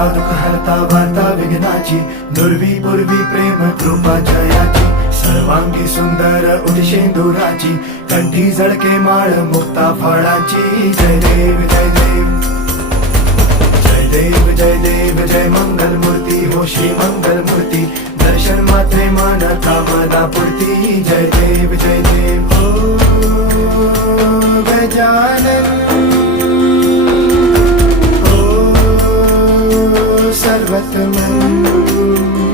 हरता दुःख हरता वार्ता विघ्नाची, दुर्वी पूर्वी प्रेम कृपा जयाची, सर्वांगी सुंदर उदिशेंदुराची, कंठी झळके माळ मुक्ता फळाची. जय देव जय देव जय देव जय देव जय मंगल मूर्ती हो श्री मंगल मूर्ती, दर्शन मात्रे मन कामना पूर्ती. जय देव जय देव हो गजानन हो सर्वतमन.